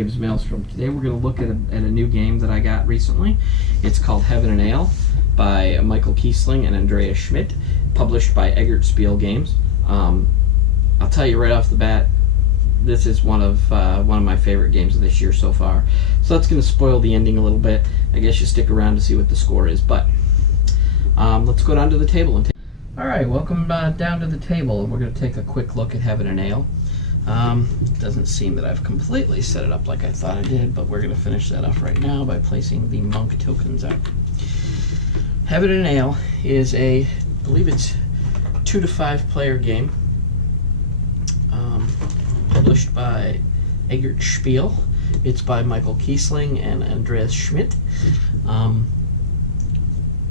Games Maelstrom. Today we're going to look at a new game that I got recently. It's called Heaven and Ale by Michael Kiesling and Andreas Schmidt, published by Eggert Spiel Games. I'll tell you right off the bat, this is one of my favorite games of this year so far. So that's going to spoil the ending a little bit. I guess you stick around to see what the score is, but let's go down to the table and Alright, welcome down to the table, and we're going to take a quick look at Heaven and Ale. It doesn't seem that I've completely set it up like I thought I did, but we're going to finish that off right now by placing the monk tokens out. Heaven and Ale is I believe it's 2 to 5 player game, published by Eggert Spiel. It's by Michael Kiesling and Andreas Schmidt.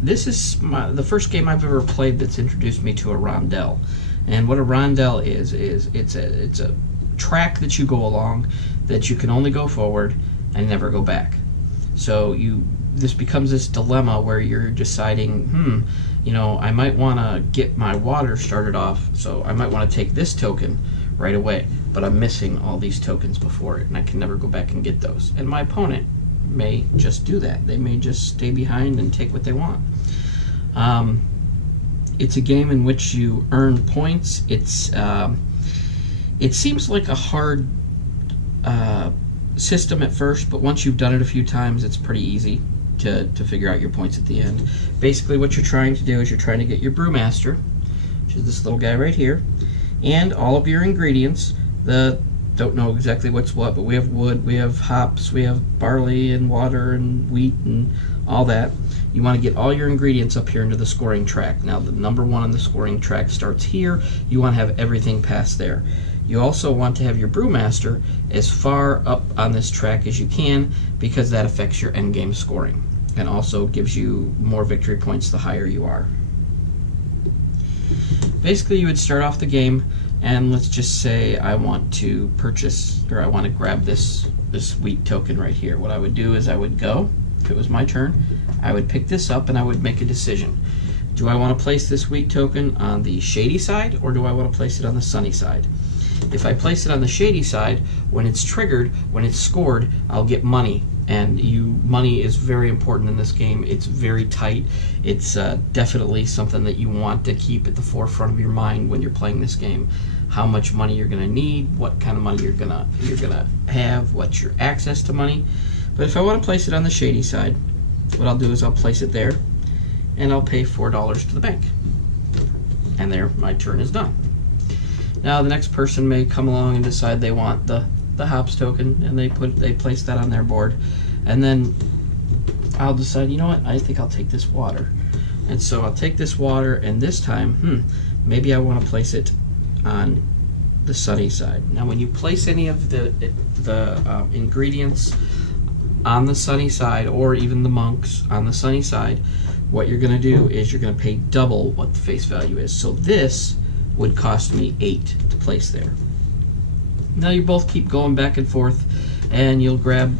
This is the first game I've ever played that's introduced me to a rondel. And what a rondel is it's a track that you go along that you can only go forward and never go back. So this becomes this dilemma where you're deciding, you know, I might want to get my water started off, so I might want to take this token right away, but I'm missing all these tokens before it, and I can never go back and get those. And my opponent may just do that. They may just stay behind and take what they want. It's a game in which you earn points. It seems like a hard system at first, but once you've done it a few times, it's pretty easy to figure out your points at the end. Basically what you're trying to do is you're trying to get your brewmaster, which is this little guy right here, and all of your ingredients. Don't know exactly what's what, but we have wood, we have hops, we have barley and water and wheat and all that. You want to get all your ingredients up here into the scoring track. Now the number 1 on the scoring track starts here. You want to have everything past there. You also want to have your brewmaster as far up on this track as you can, because that affects your endgame scoring and also gives you more victory points the higher you are. Basically you would start off the game, and let's just say I want to purchase, or I want to grab this wheat token right here. What I would do is I would go, if it was my turn, I would pick this up and I would make a decision. Do I want to place this wheat token on the shady side, or do I want to place it on the sunny side? If I place it on the shady side, when it's triggered, when it's scored, I'll get money. And money is very important in this game. It's very tight. It's definitely something that you want to keep at the forefront of your mind when you're playing this game. How much money you're going to need, what kind of money you're gonna have, what's your access to money. But if I want to place it on the shady side, what I'll do is I'll place it there, and I'll pay $4 to the bank. And there, my turn is done. Now the next person may come along and decide they want the hops token, and they place that on their board, and then I'll decide, you know what, I think I'll take this water. And so I'll take this water, and this time, maybe I want to place it on the sunny side. Now when you place any of the ingredients on the sunny side, or even the monks on the sunny side, what you're going to do is you're going to pay double what the face value is. So this would cost me 8 to place there. Now you both keep going back and forth, and you'll grab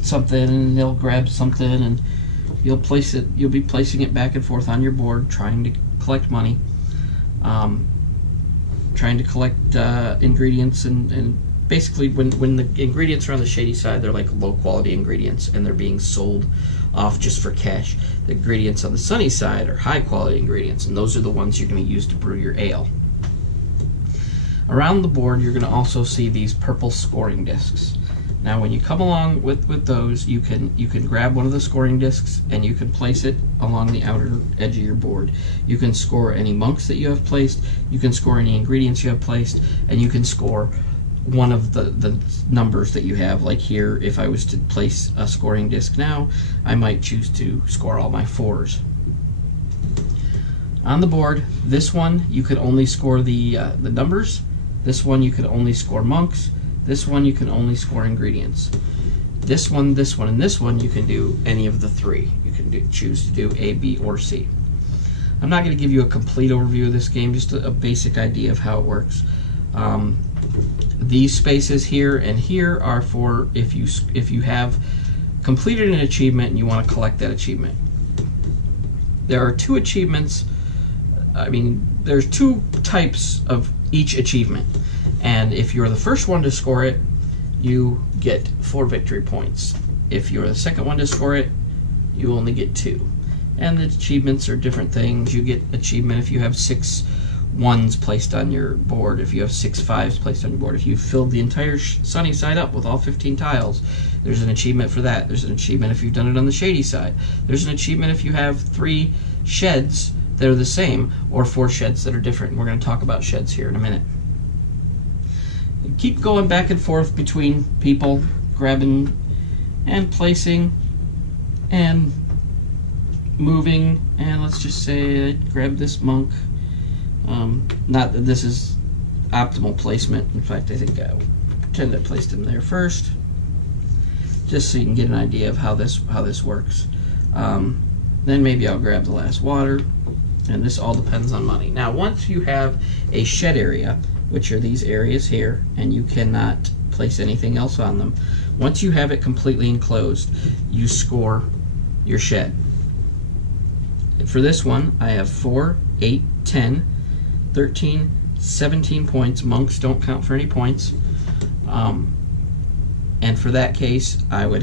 something and they'll grab something, and you'll be placing it back and forth on your board, trying to collect money, trying to collect ingredients, and basically when the ingredients are on the shady side, they're like low quality ingredients and they're being sold off just for cash. The ingredients on the sunny side are high quality ingredients, and those are the ones you're going to use to brew your ale. Around the board you're going to also see these purple scoring discs. Now when you come along with those, you can grab one of the scoring discs and you can place it along the outer edge of your board. You can score any monks that you have placed, you can score any ingredients you have placed, and you can score one of the numbers that you have. Like here, if I was to place a scoring disc now, I might choose to score all my 4s. On the board, this one you could only score the numbers. This one you could only score monks. This one you can only score ingredients. This one, and this one you can do any of the 3. You can choose to do A, B, or C. I'm not going to give you a complete overview of this game, just a basic idea of how it works. These spaces here and here are for if you have completed an achievement and you want to collect that achievement. There are 2 achievements. There's 2 types of each achievement, and if you're the first one to score it, you get 4 victory points. If you're the second one to score it, you only get 2. And the achievements are different things. You get achievement if you have 6 1s placed on your board, if you have 6 5s placed on your board. If you filled the entire sunny side up with all 15 tiles, there's an achievement for that. There's an achievement if you've done it on the shady side. There's an achievement if you have 3 sheds that are the same, or 4 sheds that are different. And we're going to talk about sheds here in a minute. You keep going back and forth between people, grabbing and placing and moving, and let's just say I grab this monk. Not that this is optimal placement. In fact, I think I will pretend I placed him there first, just so you can get an idea of how this works. Then maybe I'll grab the last water, and this all depends on money. Now, once you have a shed area, which are these areas here, and you cannot place anything else on them, once you have it completely enclosed, you score your shed. For this one, I have 4, 8, 10, 13, 17 points. Monks don't count for any points. And for that case, I would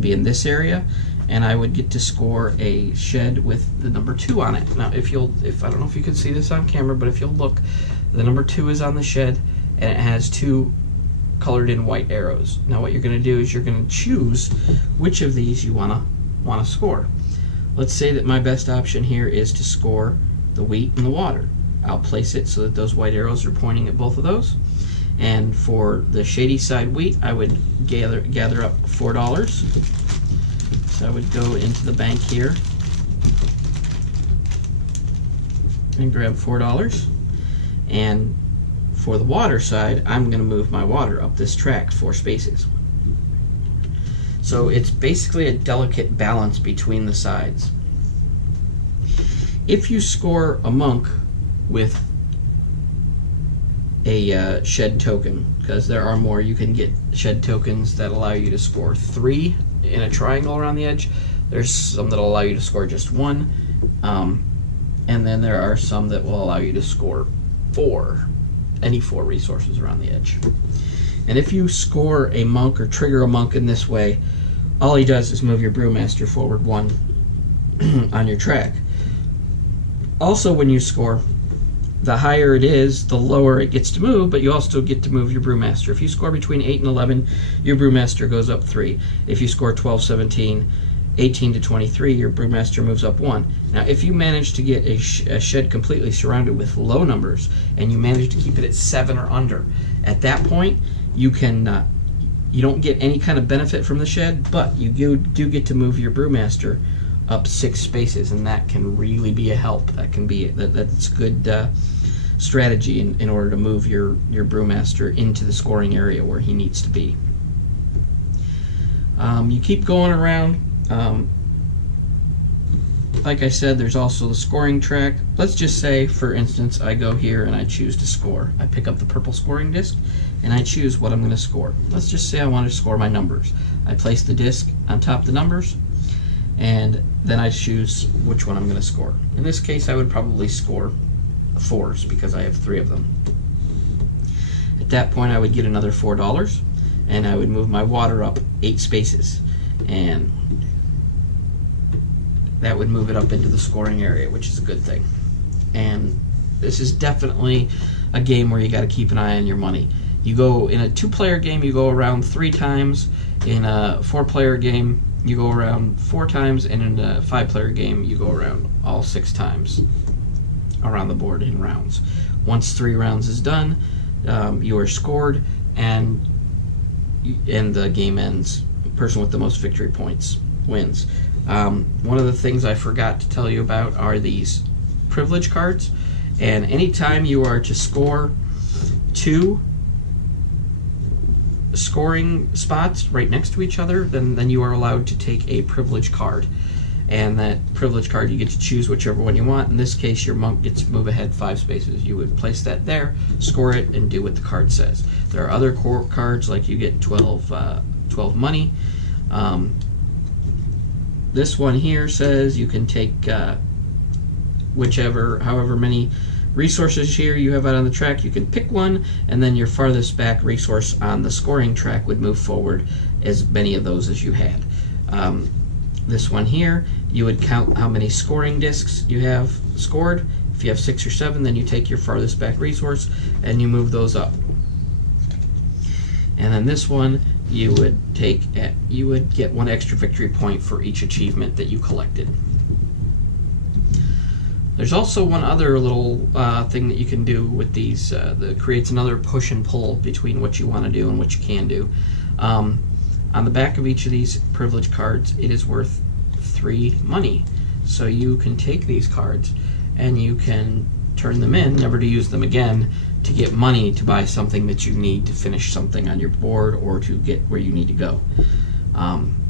be in this area, and I would get to score a shed with the number 2 on it. Now, I don't know if you can see this on camera, but if you'll look, the number 2 is on the shed, and it has 2 colored in white arrows. Now, what you're going to do is you're going to choose which of these you want to score. Let's say that my best option here is to score the wheat and the water. I'll place it so that those white arrows are pointing at both of those. And for the shady side wheat, I would gather up $4. So I would go into the bank here and grab $4. And for the water side, I'm going to move my water up this track 4 spaces. So it's basically a delicate balance between the sides. If you score a monk with a shed token, because there are more, you can get shed tokens that allow you to score 3 in a triangle around the edge. There's some that will allow you to score just 1, and then there are some that will allow you to score 4, any 4 resources around the edge. And if you score a monk or trigger a monk in this way, all he does is move your brewmaster forward 1 on your track. Also, when you score, the higher it is, the lower it gets to move, but you also get to move your brewmaster. If you score between 8 and 11, your brewmaster goes up 3. If you score 12, 17, 18 to 23, your brewmaster moves up 1. Now, if you manage to get a shed completely surrounded with low numbers, and you manage to keep it at 7 or under, at that point, you can you don't get any kind of benefit from the shed, but you do get to move your brewmaster up 6 spaces, and that can really be a help. That's good strategy in order to move your brewmaster into the scoring area where he needs to be. You keep going around. Like I said, there's also the scoring track. Let's just say, for instance, I go here and I choose to score. I pick up the purple scoring disc and I choose what I'm going to score. Let's just say I want to score my numbers. I place the disc on top of the numbers, and then I choose which one I'm going to score. In this case, I would probably score 4s because I have 3 of them. At that point, I would get another $4, and I would move my water up 8 spaces, and that would move it up into the scoring area, which is a good thing. And this is definitely a game where you got to keep an eye on your money. You go in a 2-player game, you go around 3 times. In a 4-player game, you go around 4 times, and in a 5-player game, you go around all 6 times around the board in rounds. Once 3 rounds is done, you are scored, and the game ends. The person with the most victory points wins. One of the things I forgot to tell you about are these privilege cards, and anytime you are to score 2 scoring spots right next to each other, then you are allowed to take a privilege card. And that privilege card, you get to choose whichever one you want. In this case, your monk gets to move ahead 5 spaces. You would place that there, score it, and do what the card says. There are other core cards, like you get 12 money. This one here says you can take however many resources here you have out on the track, you can pick one, and then your farthest back resource on the scoring track would move forward as many of those as you had. This one here, you would count how many scoring discs you have scored. If you have 6 or 7, then you take your farthest back resource and you move those up. And then this one, you would get 1 extra victory point for each achievement that you collected. There's also one other little thing that you can do with these that creates another push and pull between what you want to do and what you can do. On the back of each of these privilege cards, it is worth 3 money. So you can take these cards and you can turn them in, never to use them again, to get money to buy something that you need to finish something on your board or to get where you need to go.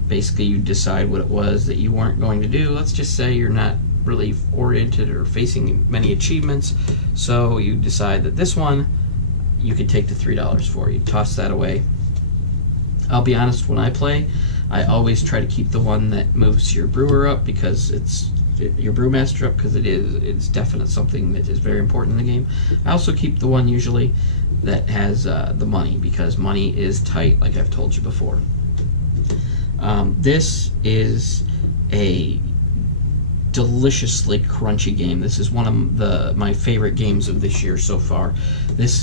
Basically, you decide what it was that you weren't going to do. Let's just say you're not really oriented or facing many achievements, so you decide that this one you could take the $3 for. You toss that away. I'll be honest, when I play, I always try to keep the one that moves your brewer up, because your brewmaster up, because it's definitely something that is very important in the game. I also keep the one usually that has the money, because money is tight, like I've told you before. This is a deliciously crunchy game. This is one of my favorite games of this year so far.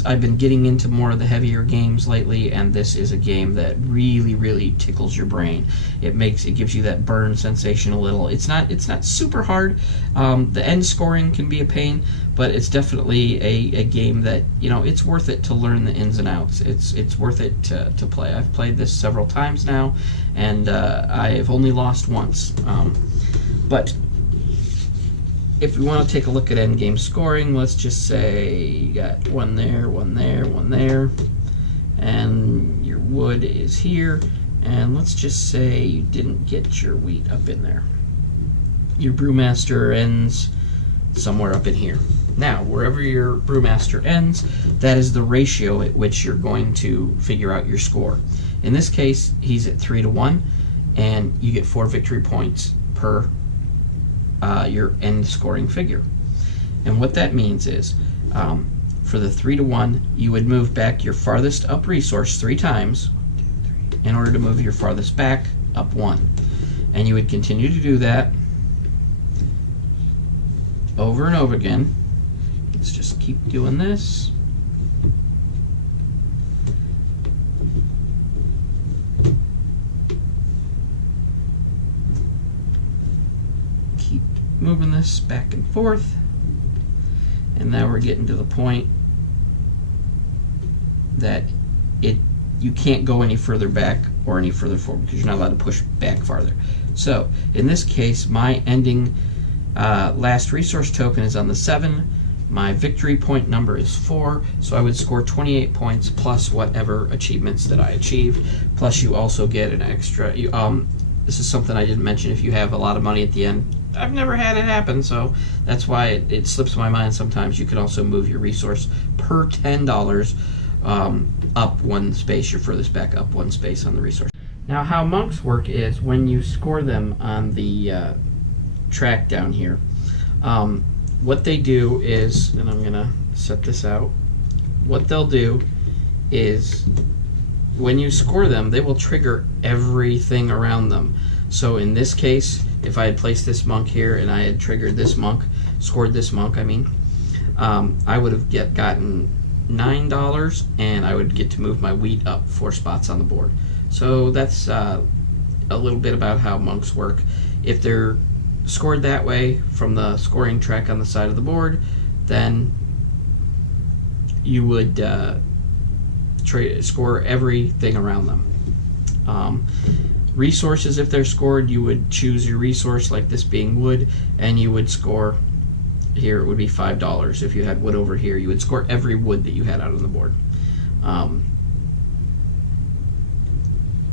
I've been getting into more of the heavier games lately, and this is a game that really tickles your brain. It gives you that burn sensation a little. It's not super hard. The end scoring can be a pain, but it's definitely a game that, it's worth it to learn the ins and outs. It's worth it to play. I've played this several times now, and I've only lost once. But if we want to take a look at endgame scoring, let's just say you got 1 there, 1 there, 1 there, and your wood is here, and let's just say you didn't get your wheat up in there. Your brewmaster ends somewhere up in here. Now, wherever your brewmaster ends, that is the ratio at which you're going to figure out your score. In this case, he's at 3-1, and you get 4 victory points per your end scoring figure. And what that means is, for the 3-1, you would move back your farthest up resource 3 times in order to move your farthest back up 1. And you would continue to do that over and over again. Let's just keep doing this. Keep moving this back and forth. And now we're getting to the point that you can't go any further back or any further forward, because you're not allowed to push back farther. So in this case, my ending last resource token is on the 7. My victory point number is 4, so I would score 28 points plus whatever achievements that I achieved. Plus you also get an extra, this is something I didn't mention, if you have a lot of money at the end. I've never had it happen, so that's why it slips my mind sometimes. You can also move your resource per $10 up 1 space, your furthest back up 1 space on the resource. Now how monks work is when you score them on the track down here, what they do is, and I'm gonna set this out, what they'll do is when you score them, they will trigger everything around them. So in this case, if I had placed this monk here and I had triggered this monk, scored this monk, I would have gotten $9, and I would get to move my wheat up 4 spots on the board. So that's a little bit about how monks work. If they're scored that way from the scoring track on the side of the board, then you would score everything around them. Resources, if they're scored, you would choose your resource, like this being wood, and you would score, here it would be $5. If you had wood over here, you would score every wood that you had out on the board.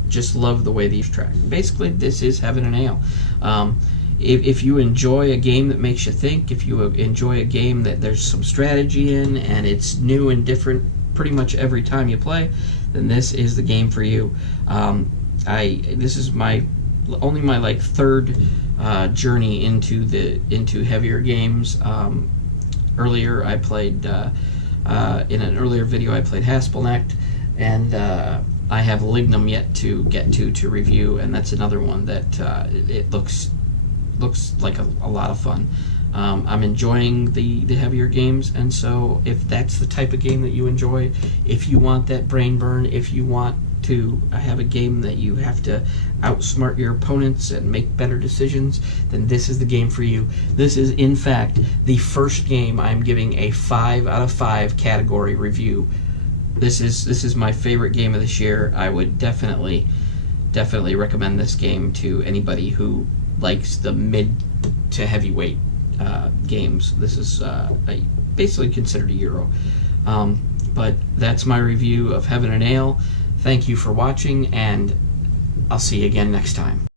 Just love the way these track. Basically, this is heaven and ale. If you enjoy a game that makes you think, if you enjoy a game that there's some strategy in, and it's new and different pretty much every time you play, then this is the game for you. This is only my like 3rd journey into heavier games. earlier I played, in an earlier video I played Haspelknecht, and I have Lignum yet to get to review, and that's another one that it looks like a lot of fun. I'm enjoying the heavier games, and so if that's the type of game that you enjoy, if you want that brain burn, if you want to have a game that you have to outsmart your opponents and make better decisions, then this is the game for you. This is, in fact, the first game I'm giving a 5 out of 5 category review. This is my favorite game of this year. I would definitely recommend this game to anybody who likes the mid to heavyweight games. This is basically considered a Euro. But that's my review of Heaven and Ale. Thank you for watching, and I'll see you again next time.